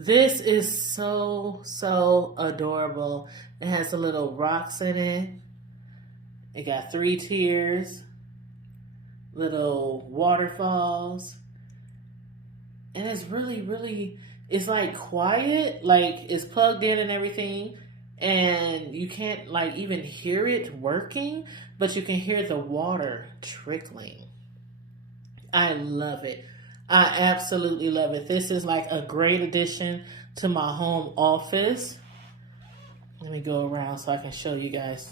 This is so adorable. It has the little rocks in it. It got 3 tiers, little waterfalls. And it's really, it's like quiet, like it's plugged in and everything. And you can't like even hear it working, but you can hear the water trickling. I love it. I absolutely love it. This is like a great addition to my home office. Let me go around so I can show you guys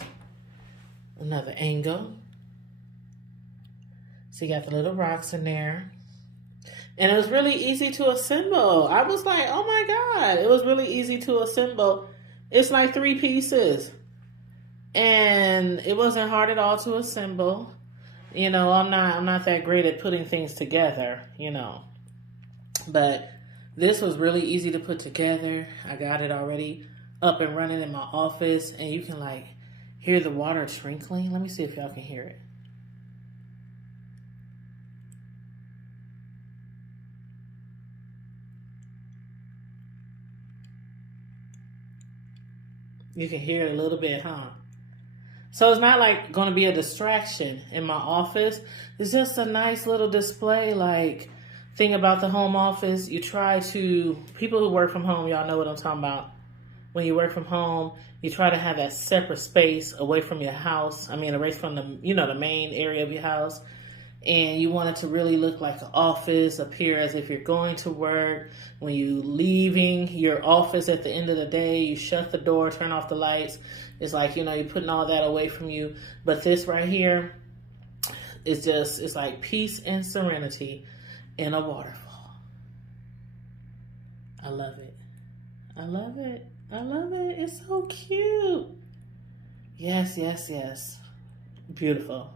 another angle. So you got the little rocks in there. And it was really easy to assemble. I was like, oh my God, it was really easy to assemble. It's like 3 pieces. And it wasn't hard at all to assemble. You know, I'm not that great at putting things together, you know. But this was really easy to put together. I got it already up and running in my office, and you can like hear the water trickling. Let me see if y'all can hear it. You can hear it a little bit, huh? So it's not like going to be a distraction in my office. It's just a nice little display. Like, thing about the home office, you try to, people who work from home, y'all know what I'm talking about. When you work from home, you try to have that separate space away from your house. I mean, away from the, you know, the main area of your house. And you want it to really look like an office, appear as if you're going to work. When you leaving your office at the end of the day, you shut the door, turn off the lights. It's like, you know, you're putting all that away from you. But this right here is just, it's like peace and serenity in a waterfall. I love it. I love it. I love it. It's so cute. Yes. Beautiful.